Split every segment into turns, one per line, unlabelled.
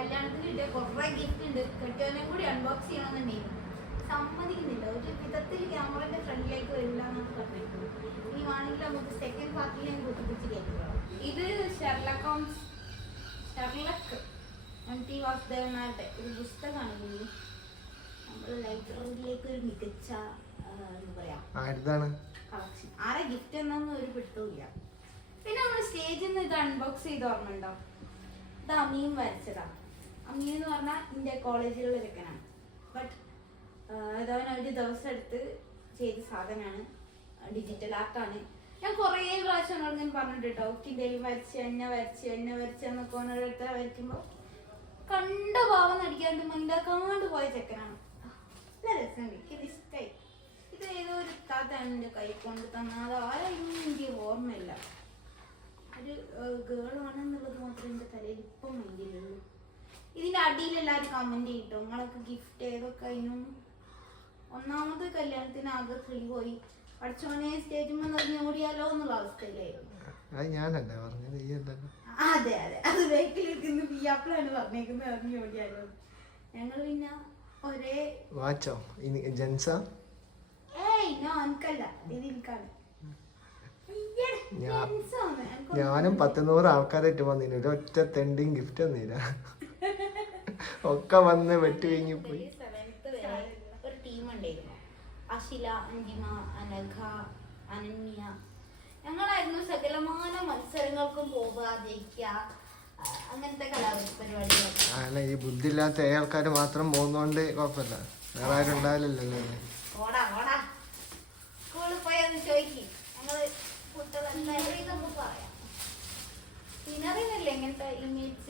കല്യാണത്തിന് കിട്ടിയ കുറെ ഗിഫ്റ്റ് ഉണ്ട്. കെട്ടിയവനെയും കൂടി അൺബോക്സ് ചെയ്യണമെന്നുണ്ടെങ്കിൽ സമ്മതിക്കുന്നില്ല. ഒരു വിധത്തിൽ ക്യാമറന്റെ ഫ്രണ്ടിലേക്ക് വരില്ല എന്നൊക്കെ പറഞ്ഞിട്ടുണ്ട് ഇനി വേണമെങ്കിൽ നമുക്ക് സെക്കൻഡ് പാർട്ടിൽ ഞാൻ കുത്തിപ്പിച്ച് കേൾക്കുക ഇത് Sherlock Holmes Sherlock M T വാസുദേവനായിട്ട് ഒരു പുസ്തകമാണ് ഇത്. നമ്മൾ ലൈബ്രറിയിലേക്ക് ഒരു മികച്ച എന്താ പറയാ
ആരുതാണ്?
കളക്ഷൻ. ആരെ ഗിഫ്റ്റ് എന്നൊന്നും ഒരു പിടുത്തമില്ല പിന്നെ നമ്മൾ സ്റ്റേജിൽ നിന്ന് ഇത് അൺബോക്സ് ചെയ്ത് ഓർമ്മയുണ്ടോ? ഇത് അമീൻ വരച്ചതാ. അമീൻ എന്ന് പറഞ്ഞാൽ എന്റെ കോളേജിലുള്ള ചെക്കനാണ്. ബട്ട് അതവൻ ഒരു ദിവസം എടുത്ത് ചെയ്ത സാധനമാണ് ഡിജിറ്റൽ ആർട്ടാണ് ഞാൻ കുറേ പ്രാവശ്യം ഞാൻ പറഞ്ഞിട്ട് കേട്ടോ. എന്തെങ്കിലും വരച്ച് എന്നെ വരച്ച് എന്നെ വരച്ച് എന്നൊക്കെ ഓരോരുത്തർ വരയ്ക്കുമ്പോൾ കണ്ട ഭാവം നടിക്കാണ്ട് മൈൻഡാക്കാണ്ട് പോയ ചെക്കനാണ്. നല്ല രസമുണ്ട്. എനിക്കിത് ഇഷ്ടമായി ഇത് ഏതോ ഒരു താത്താണ് എന്റെ കൈ കൊണ്ട് തന്നാതെ ആരായിരുന്നു എനിക്ക് ഓർമ്മയില്ല. ഒരു ഗേൾ ആണെന്നുള്ളത് മാത്രമേ എന്റെ തലയിൽ ഇപ്പം മൈൻഡിലുള്ളൂ. ഇതിന്റെ അടിയിൽ എല്ലാവരും കമന്റ് ചെയ്തിട്ടോ നിങ്ങളൊക്കെ ഗിഫ്റ്റ് ഏതൊക്കെ അതിനും ഒന്നാമത് കല്യാണത്തിന് ആകെ ഫ്രീ പോയി. പഠിച്ചോനെ സ്റ്റേജിൽ നിറഞ്ഞു ഓടിയാലോ എന്നുള്ള അവസ്ഥയിലായിരുന്നു.
അത് ഞാനല്ലേ പറഞ്ഞത് ഈ അല്ലല്ലോ.
അതെ അതെ. അത് ബൈക്കിലിരിക്കുന്ന പിയാപ്പിളാണ് പറഞ്ഞേക്കുന്നത് ഇറങ്ങി ഓടിയാലോ. ഞങ്ങൾ പിന്നെ ഒരേ
വാച്ചോ? ജെൻസ?
ഏയ് ഞാൻ എനിക്കല്ല ഇത് എനിക്കാണ്.
ഞാനും പത്തുനൂറ് ആൾക്കാരായിട്ട് വന്നിന് ഒരു ഒറ്റ തെണ്ടിയും ഗിഫ്റ്റ് ഒന്നുമില്ല ഒക്കെ വന്ന് വെട്ടുകഴിഞ്ഞു പോയി.
ഒരു ടീം ഉണ്ടായിരുന്നു. അശില അഞ്ജിമ അനഘ അനന്യ. ഞങ്ങളായിരുന്നു സകലമാന മത്സരങ്ങൾക്കും പോവുക ജയിക്കുക അങ്ങനത്തെ കലാപരിപാടികളൊക്കെ.
അല്ല ഈ ബുദ്ധിയില്ലാത്ത ആൾക്കാർ മാത്രം പോകുന്നോണ്ട് കുഴപ്പമില്ല വേറെ ആരും ഉണ്ടാവില്ലല്ലോ അല്ലേ?
ഓടാ ഓടാ. സ്കൂളിൽ പോയി അത് ചോദിക്കും. ഞങ്ങൾ കുട്ടികളെന്തായാലും പറയാം. സിനറിനല്ലേ ഇങ്ങനത്തെ ഇമേജ്സിന്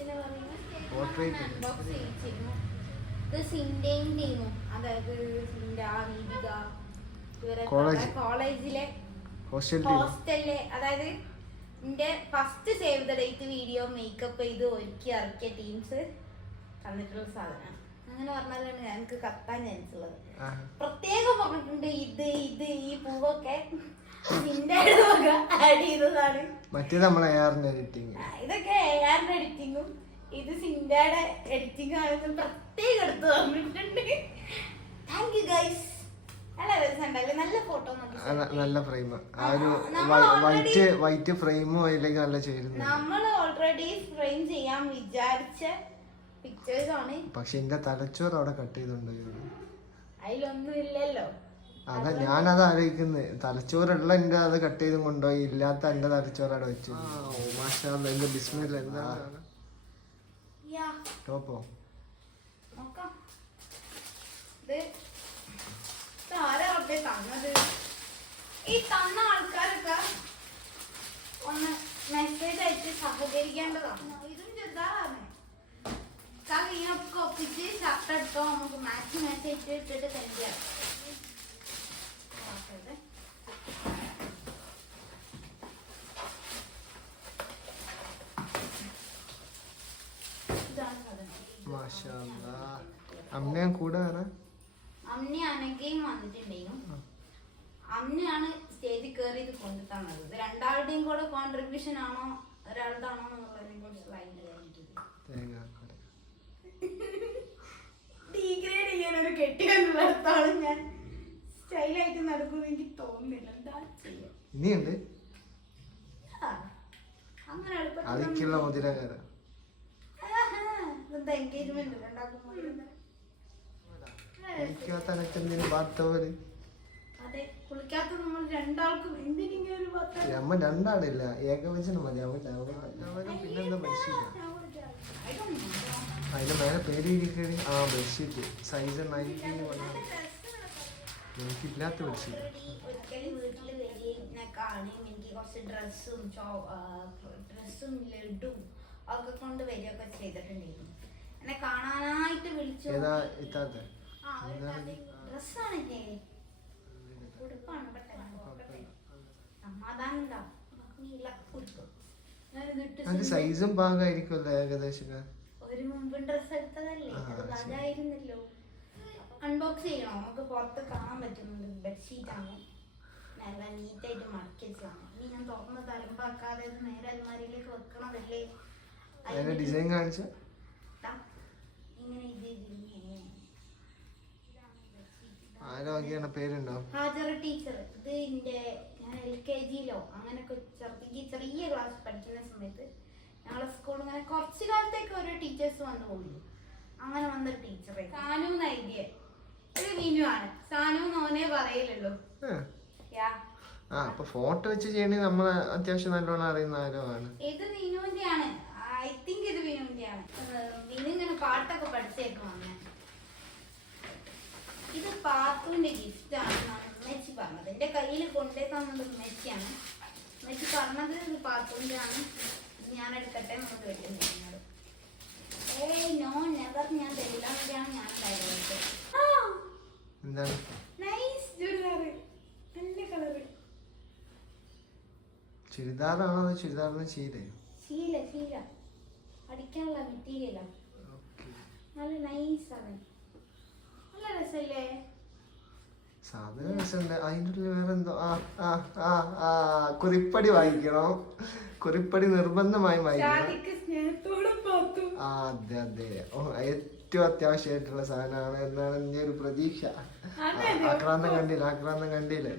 കോളേജിലെ ഹോസ്റ്റലിലെ അതായത് എന്റെ first save the date video makeup ചെയ്ത് ഒരുക്കി ഇറക്കിയ ടീംസ് തന്നിട്ടുള്ള സാധനമാണ്. അങ്ങനെ പറഞ്ഞാലാണ് ഞങ്ങൾക്ക് കത്താൻ ചാൻസ് ഉള്ളത്. പ്രത്യേകം പറഞ്ഞിട്ടുണ്ട് ഇത് ഇത് ഈ പൂവൊക്കെ. ആഡ് ചെയ്തതാണ്.
നമ്മളെ എയറിന്റെ
എഡിറ്റിംഗ് ഇതൊക്കെ എഡിറ്റിങ്ങും ഇത് സിൻഡയുടെ എഡിറ്റിംഗ് ആണെന്ന് പ്രത്യേകം എടുത്ത് തന്നിട്ടുണ്ട്. താങ്ക് യു ഗൈസ് നല്ല
ഫ്രെയിം ആ ഒരു വൈറ്റ് വൈറ്റ് ഫ്രെയിമും അതിലേക്ക് നല്ല ചേരുന്നു
നമ്മൾ ഓൾറെഡി ഫ്രെയിം ചെയ്യാൻ വിചാരിച്ച പിക്ചേഴ്സ് ആണ്.
പക്ഷെ എന്റെ തലച്ചോറ് അവിടെ കട്ട് ചെയ്തുണ്ട്
അതിലൊന്നും ഇല്ലല്ലോ.
അതാ ഞാനത് ആലോചിക്കുന്നത് തലച്ചോറുള്ള എന്റെ അത് കട്ട് ചെയ്തും കൊണ്ടുപോയി ഇല്ലാത്ത എന്റെ തലച്ചോറ് അവിടെ വെച്ചു എന്റെ ബിസ്മില്ല എന്താണ് ടോപ്പോ
നോക്കാം ഇത് ഇത് ആരാ റബ്ബേ തന്നത് ഈ തന്ന ആൾക്കാരൊക്കെ ഒന്ന് മെസ്സേജ് അയച്ച് സഹകരിക്കേണ്ടതാണ് ഇതും ചെറുതാണ് ഇതിനൊക്കെ ഒപ്പിച്ച് ഷർട്ട് എടുത്തോ നമുക്ക് മാച്ച് മെസ്സേജ് ഇട്ടിട്ട് സെൻഡ്
അമ്മയും കൂടെ വേറെ
അമ്മയാണെങ്കിൽ വന്നിട്ടുണ്ടെങ്കിലും അമ്മയാണ് സ്റ്റേജിൽ കയറി ഇത് കൊണ്ടു തന്നത് രണ്ടാളുടെയും കൂടെ കോൺട്രിബ്യൂഷൻ ആണോ ഒരാളുടെ ആണോ എന്നുള്ളതിനെ ഡീഗ്രേഡ് കെട്ടിയെന്നുള്ളിടത്തോളം ഞാൻ. സ്റ്റൈലായിട്ട് നടക്കുമെന്ന് എനിക്ക് തോന്നുന്നില്ല. എന്താ
ഇനിയുണ്ട്?
ആ, അങ്ങനെ
അതിക്കുള്ള മുതിരകാര ബാത്തവര്
കുളിക്കാത്ത
അമ്മ രണ്ടാളില്ല. ഏകവചനം മതി. അവൻ പിന്നെന്താ ബെഡ്ഷീറ്റ്. അതിന്റെ മേലെ പേര് ഇരിക്കണി ആ ബെഡ്ഷീറ്റ്. Size എനിക്കില്ലാത്ത bedsheet.
എനിക്ക് കുറച്ച് ഡ്രസ്സും ഡ്രസ്സും ലഡും ഒക്കെ കൊണ്ട് വരികയൊക്കെ ചെയ്തിട്ടുണ്ടായിരുന്നു. എന്നെ കാണാനായിട്ട് വിളിച്ചു.
ഏതാ ഇത്താത്ത?
ആ ഒരു ഡ്രസ്സാണ് ഉടുപ്പാണ് പെട്ടെന്ന്. നോക്കട്ടെ. സമാധാനം ഉണ്ടാവും നീല ഉടുപ്പ്. ഞാനിത് ഇട്ട്
അതിന്റെ സൈസും പാകമായിരിക്കുമല്ലോ ഏകദേശം
ഒരു മുമ്പ് ഡ്രസ് എടുത്തതല്ലേ? അത് അൺബോക്സ് ചെയ്യണോ? നമുക്ക് പുറത്ത് കാണാൻ പറ്റുന്നുണ്ട് ബെഡ്ഷീറ്റ് ആണ്. നല്ല നീറ്റായിട്ട് മടക്കി വെച്ചതാണ്. ഇനി ഞാൻ തുറന്ന് തലമ്പാക്കാതെ നേരെ അലമാരിയിലേക്ക് വെക്കണതല്ലേ?
അതിന്റെ ഡിസൈൻ കാണിച്ച? ആരോഗ്യയുടെ പേരുണ്ടോ?
ഹാജർ ടീച്ചർ. ഇത് എന്റെ ഞാൻ എൽ കെ ജിയിലോ അങ്ങനെയൊക്കെ ചെറിയ ക്ലാസ് പഠിക്കുന്ന സമയത്ത് ഞങ്ങളെ സ്കൂളിൽ ഇങ്ങനെ കുറച്ച് കാലത്തേക്ക് ഓരോ ടീച്ചേഴ്സ് വന്നു പോകുന്നു അങ്ങനെ വന്ന ടീച്ചറെ സാനു നൈദ്യ ഇത് മീനു ആണ്. സാനു നോനെ പറയലുള്ളൂ.
ആ അപ്പൊ ഫോട്ടോ വെച്ച് ചെയ്യണേ നമ്മൾ അത്യാവശ്യം നല്ലോണം അറിയുന്ന ആരോ ആണ്.
ഇത് മീനുവിന്റെ ആണ്. ഐ തിങ്ക് ഇത് മീനുവിന്റെ ആണ്. മീനു ഇങ്ങനെ പാട്ടൊക്കെ വന്നേ. ഇത് പാത്തുവിന്റെ ഗിഫ്റ്റ് ആണെന്നാണ് ഉമ്മച്ചി പറഞ്ഞത്. എന്റെ കയ്യിൽ കൊണ്ടേ തന്നത് ഉമ്മച്ചിയാണ്. ഉമ്മച്ചി പറഞ്ഞത് ഇത് ആണ്. ഞാൻ എടുക്കട്ടെ നമുക്ക് വെട്ടുന്നത് ഏയ് നോ നെവർ ഞാൻ തരില്ല എന്നൊക്കെയാണ് ഞാൻ
എന്താണ്?
നൈസ് ചുരിദാർ നല്ല കളർ
ചുരിദാറാണോ ചുരിദാറിന് ചീരയോ?
ചീല ചീല അടിക്കാനുള്ള മെറ്റീരിയലാ നല്ല
സാധനം രസമുണ്ട് അതിന്റെ ഉള്ളിൽ വേറെ എന്തോ ആ ആ ആ ആ കുറിപ്പടി വായിക്കണം. കുറിപ്പടി നിർബന്ധമായും വായിക്കണം. ആ അതെ അതെ. ഓ ഏറ്റവും അത്യാവശ്യമായിട്ടുള്ള സാധനമാണ് എന്നാണ് എന്റെ ഒരു പ്രതീക്ഷ. ആക്രാന്തം കണ്ടില്ല ആക്രാന്തം കണ്ടില്ലേ.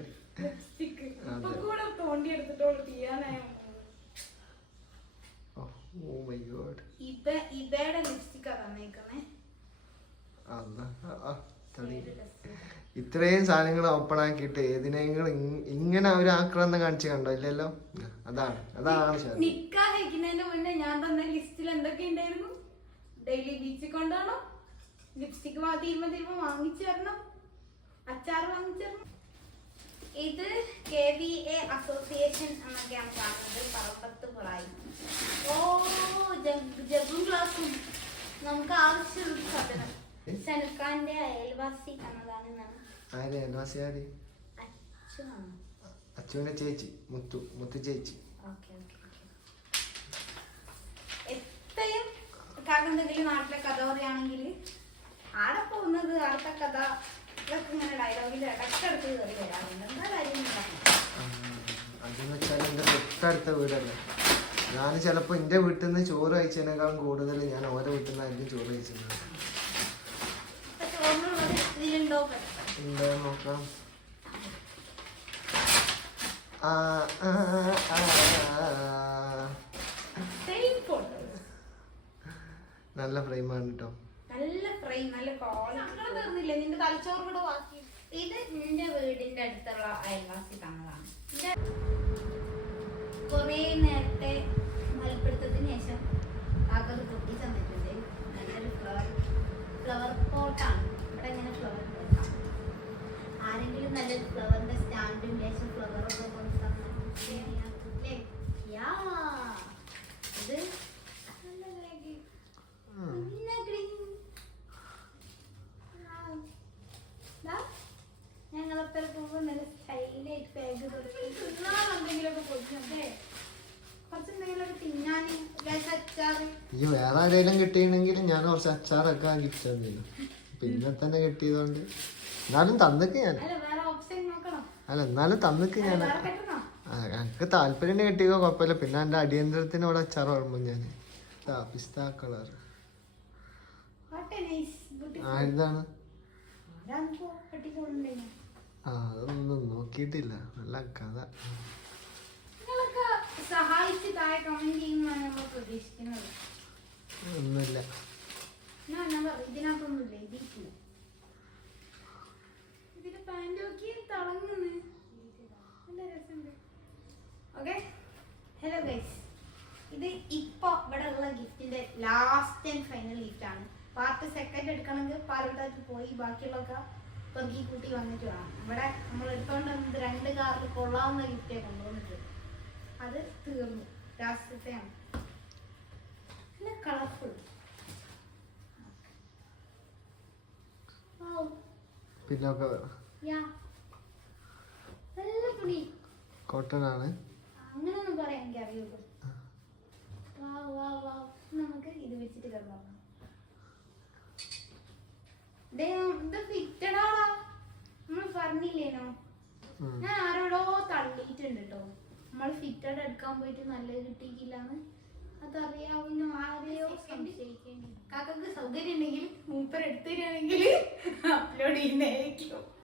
Oh my God.
ഇബ ഇബയുടെ ലിപ്സ്റ്റിക്കാ
തടി ഇത്രയും സാധനങ്ങൾ ഓപ്പൺ ആക്കിയിട്ട് ഏതിനെങ്കിലും ഇങ്ങനെ ഒരു ആക്രാന്തം കാണിച്ചു കണ്ടോ? ഇല്ലല്ലോ? അതാണ് അതാണ്
മുന്നേ ഞാൻ തന്ന ലിസ്റ്റിൽ എന്തൊക്കെ ഉണ്ടായിരുന്നു? ഡെയിലി ബീച്ചിൽ കൊണ്ടുപോകണം ലിപ്സ്റ്റിക് തീരുമ്പോ തീരുമ്പോ വാങ്ങിച്ചു തരണം അച്ചാർ വാങ്ങിച്ചു തരണം ഇത് കെ വി എ അസോസിയേഷൻ എന്നൊക്കെയാണ് കാണുന്നത്. പറപ്പത്ത് പുറായി ഓ ജഗ്- ജഗും ഗ്ലാസും നമുക്ക് ആവശ്യമുള്ള സാധനം. ഷനുഖാന്റെ അയൽവാസി
ആര് അയൽവാസിയാര്?
അച്ഛനാണ്.
അച്ചുവിന്റെ ചേച്ചി മുത്തു മുത്തു ചേച്ചി.
എത്രയും കാക്കെന്തെങ്കിലും നാട്ടിലെ കഥ പറയുകയാണെങ്കിൽ ആടെ പോകുന്നത് ആടത്തെ കഥ ഇതൊക്കെ ഇങ്ങനെ ഡയലോഗിൽ ഇടയ്ക്കിടയ്ക്ക് കയറി വരാറുണ്ട്. എന്താ കാര്യം എന്ന് പറഞ്ഞാ.
ആ, അതെന്ന് വെച്ചാൽ എന്റെ തൊട്ടടുത്ത വീടല്ലേ. ഞാൻ ചിലപ്പോൾ എന്റെ വീട്ടിൽ നിന്ന് ചോറ് കഴിച്ചതിനേക്കാളും കൂടുതൽ ഞാൻ ഓരോ വീട്ടിൽ നിന്നായിരിക്കും ചോറ് കഴിച്ചിട്ടുള്ളത് എന്താ നോക്കാം. നല്ല ഫ്രെയിമാണ് കേട്ടോ
നല്ല ഫ്രെയിം നല്ല ക്വാളിറ്റി തീർന്നില്ല? നിന്റെ തലച്ചോറ് കൂടെ ബാക്കി. ഇത് നിന്റെ വീടിന്റെ അടുത്തുള്ള അയൽവാസി തങ്ങളാണ്. കുറേ നേരത്തെ മൽപ്പിടുത്തത്തിന് ശേഷം കാക്കത് പൊട്ടി തന്നിട്ടുണ്ട് നല്ലൊരു ഫ്ലവർ ഫ്ലവർ പോട്ടാണ് ഇവിടെ ഇങ്ങനെ ഫ്ലവർ പോട്ടാണ് നല്ലൊരു ഫ്ലവറിന്റെ സ്റ്റാൻഡും ലേശം ഫ്ലവറൊക്കെ ഇത് നല്ല സ്റ്റൈലായിട്ട് ബാഗ് തിന്നാണെന്തെങ്കിലുമൊക്കെ
ഈ വേറെ ആരെങ്കിലും ഞാൻ കുറച്ച് അച്ചാറൊക്കെ ഗിഫ്റ്റ് തന്നിരുന്നു പിന്നെ തന്നെ കിട്ടിയതുകൊണ്ട്. എന്നാലും തന്നൊക്കെ ഞാൻ.
അല്ല
എന്നാലും തന്നിക്ക് ഞാൻ എനിക്ക് താല്പര്യം കിട്ടിയോ കുഴപ്പമില്ല. പിന്നെ എന്റെ അടിയന്തരത്തിന് ഇവിടെ അച്ചാർ ഓർമ്മ ഞാൻ പിസ്ത കളർ. ആ ആ അതൊന്നും നോക്കിയിട്ടില്ല. നല്ല കഥ.
നിങ്ങളൊക്കെ സഹായിച്ച് താഴെ കമന്റ് ചെയ്യുമെന്നാണ് നമ്മൾ പ്രതീക്ഷിക്കുന്നത്.
ഒന്നുമില്ല.
ഇതിനകത്തൊന്നുമില്ല ഇതിട്ടില്ല പാന്റ് തിളങ്ങുന്നു. നല്ല രസമുണ്ട്. ഓക്കെ ഹലോ ഗൈസ് ഇത് ഇപ്പോൾ ഇവിടെ ഉള്ള ഗിഫ്റ്റിന്റെ ലാസ്റ്റ് ആൻഡ് ഫൈനൽ ഗിഫ്റ്റ് ആണ്. പാർട്ട് സെക്കൻഡ് എടുക്കണമെങ്കിൽ പാലോട്ടായിട്ട് പോയി. ബാക്കിയുള്ളതൊക്കെ പെറുക്കി കൂട്ടി വന്നിട്ട് വേണം. ഇവിടെ നമ്മൾ എടുത്തോണ്ട് വന്നത് രണ്ട് കാറിൽ കൊള്ളാവുന്ന ഗിഫ്റ്റേ കൊണ്ടുവന്നിട്ട്. അത് തീർന്നു. ലാസ്റ്റത്തെയാണ് പിന്നെ കളർഫുൾ Wow. നല്ല തുണി.
കോട്ടൺ ആണ്
അങ്ങനെയൊന്നും പറയാൻ എനിക്ക് അറിയുള്ളൂ വാ വാ വാ. നമുക്ക് ഇത് വെച്ചിട്ട് കിടന്നു പറഞ്ഞില്ലേനോ. ഞാൻ ആരോടോ തള്ളിയിട്ടുണ്ട് കേട്ടോ. നമ്മൾ ഫിറ്റഡ് എടുക്കാൻ പോയിട്ട് നല്ലത് കിട്ടിയിട്ടില്ലാന്ന്. അതറിയാവുന്ന ആരെയോ സംശയിക്കേണ്ടി കാക്കക്ക് സൗകര്യം ഉണ്ടെങ്കിൽ മൂപ്പർ എടുത്തു തരികയാണെങ്കിൽ അപ്ലോഡ് ചെയ്യുന്നതായിരിക്കും.